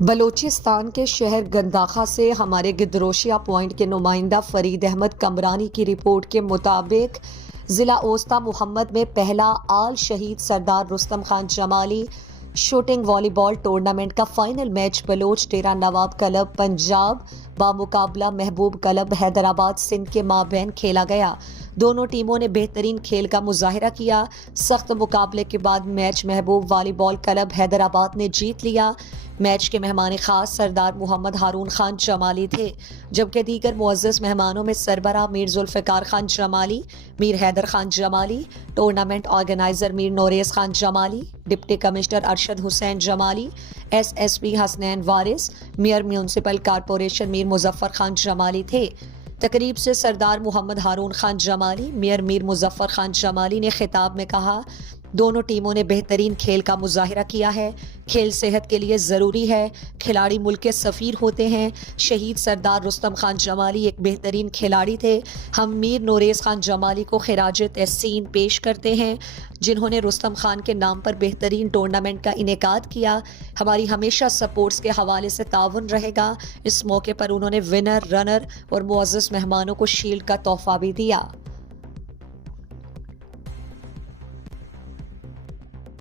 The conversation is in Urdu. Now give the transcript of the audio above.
بلوچستان کے شہر گنداخا سے ہمارے گدروشیا پوائنٹ کے نمائندہ فرید احمد کمرانی کی رپورٹ کے مطابق ضلع اوسطی محمد میں پہلا آل شہید سردار رستم خان جمالی شوٹنگ والی بال ٹورنامنٹ کا فائنل میچ بلوچ ڈیرہ نواب کلب پنجاب بامقابلہ محبوب کلب حیدرآباد سندھ کے مابین کھیلا گیا۔ دونوں ٹیموں نے بہترین کھیل کا مظاہرہ کیا۔ سخت مقابلے کے بعد میچ محبوب والی بال کلب حیدرآباد نے جیت لیا۔ میچ کے مہمان خاص سردار محمد ہارون خان جمالی تھے، جبکہ دیگر معزز مہمانوں میں سربراہ میر ذوالفقار خان جمالی، میر حیدر خان جمالی، ٹورنامنٹ آرگنائزر میر نوریز خان جمالی، ڈپٹی کمشنر ارشد حسین جمالی، ایس پی حسنین وارث، میئر میونسپل کارپوریشن میر مظفر خان جمالی تھے۔ تقریب سے سردار محمد ہارون خان جمالی، میئر میر مظفر خان جمالی نے خطاب میں کہا، دونوں ٹیموں نے بہترین کھیل کا مظاہرہ کیا ہے۔ کھیل صحت کے لیے ضروری ہے۔ کھلاڑی ملک کے سفیر ہوتے ہیں۔ شہید سردار رستم خان جمالی ایک بہترین کھلاڑی تھے۔ ہم میر نوریز خان جمالی کو خراج تحسین پیش کرتے ہیں، جنہوں نے رستم خان کے نام پر بہترین ٹورنامنٹ کا انعقاد کیا۔ ہماری ہمیشہ سپورٹس کے حوالے سے تعاون رہے گا۔ اس موقع پر انہوں نے ونر، رنر اور معزز مہمانوں کو شیلڈ کا تحفہ بھی دیا۔